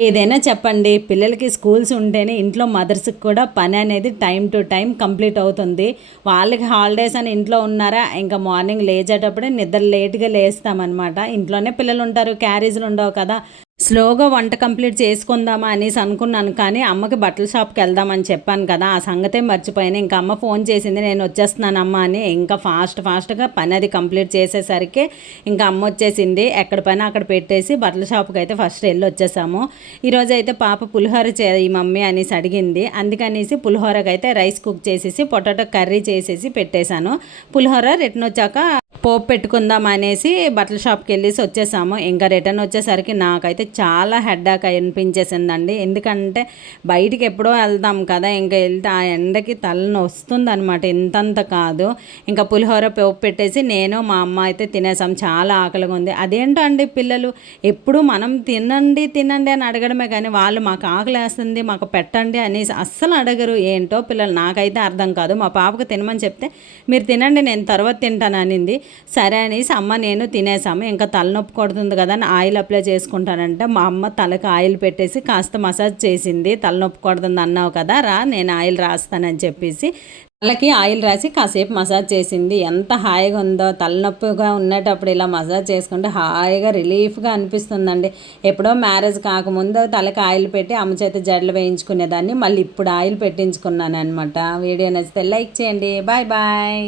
ఏదైనా చెప్పండి. పిల్లలకి స్కూల్స్ ఉంటేనే ఇంట్లో మదర్స్కి కూడా పని అనేది టైం టు టైం కంప్లీట్ అవుతుంది. వాళ్ళకి హాలిడేస్ అని ఇంట్లో ఉన్నారా? ఇంకా మార్నింగ్ లేచేటప్పుడే నిద్ర లేట్గా లేస్తామన్నమాట. ఇంట్లోనే పిల్లలు ఉంటారు క్యారేజీలు ఉండవు కదా. స్లోగా వంట కంప్లీట్ చేసుకుందామా అనేసి అనుకున్నాను కానీ అమ్మకి బట్టల షాప్కి వెళ్దామని చెప్పాను కదా ఆ సంగతే మర్చిపోయాను. ఇంకా అమ్మ ఫోన్ చేసింది నేను వచ్చేస్తున్నాను అమ్మ అని. ఇంకా ఫాస్ట్ ఫాస్ట్గా పని అది కంప్లీట్ చేసేసరికి ఇంకా అమ్మ వచ్చేసింది ఎక్కడ పని అక్కడ పెట్టేసి బట్టల షాప్కి అయితే ఫస్ట్ వెళ్ళి వచ్చేసాము. ఈరోజు అయితే పాప పులిహోర చే ఈ మమ్మీ అనేసి అడిగింది. అందుకనేసి పులిహోరకి అయితే రైస్ కుక్ చేసేసి పొటాటో కర్రీ చేసేసి పెట్టేశాను. పులిహోర రిటర్న్ వచ్చాక పోపు పెట్టుకుందాం అనేసి బట్టల షాప్కి వెళ్ళేసి వచ్చేసాము. ఇంకా రిటర్న్ వచ్చేసరికి నాకైతే చాలా హెడ్డాక్ అనిపించేసిందండి. ఎందుకంటే బయటికి ఎప్పుడో వెళ్దాం కదా ఇంకా వెళ్తే ఆ ఎండకి తలను వస్తుంది అనమాట ఇంతంత కాదు. ఇంకా పులిహోర పోపు పెట్టేసి నేను మా అమ్మ అయితే తినేసాం. చాలా ఆకలిగా ఉంది. అదేంటో అండి పిల్లలు? ఎప్పుడు మనం తినండి తినండి అని అడగడమే కానీ వాళ్ళు మాకు ఆకలి వేస్తుంది మాకు పెట్టండి అనేసి అస్సలు అడగరు. ఏంటో పిల్లలు? నాకైతే అర్థం కాదు. మా పాపకు తినమని చెప్తే మీరు తినండి నేను తర్వాత తింటాను అనింది. సరే అనేసి అమ్మ నేను తినేసాము ఇంకా తలనొప్పి కొడుతుంది కదా అని ఆయిల్ అప్లై చేసుకుంటానంటే. మా అమ్మ తలకు ఆయిల్ పెట్టేసి కాస్త మసాజ్ చేసింది. తలనొప్పి కొడుతుంది అన్నావు కదా రా నేను ఆయిల్ రాస్తానని చెప్పేసి తలకి ఆయిల్ రాసి కాసేపు మసాజ్ చేసింది. ఎంత హాయిగా ఉందో తలనొప్పిగా ఉండేటప్పుడు ఇలా మసాజ్ చేసుకుంటే హాయిగా రిలీఫ్గా అనిపిస్తుందండి. ఎప్పుడో మ్యారేజ్ కాకముందు తలకి ఆయిల్ పెట్టి అమ్మ చేత జడలు వేయించుకునేదాన్ని. మళ్ళీ ఇప్పుడు ఆయిల్ పెట్టించుకున్నాను అనమాట వీడియో నచ్చితే లైక్ చేయండి. Bye bye.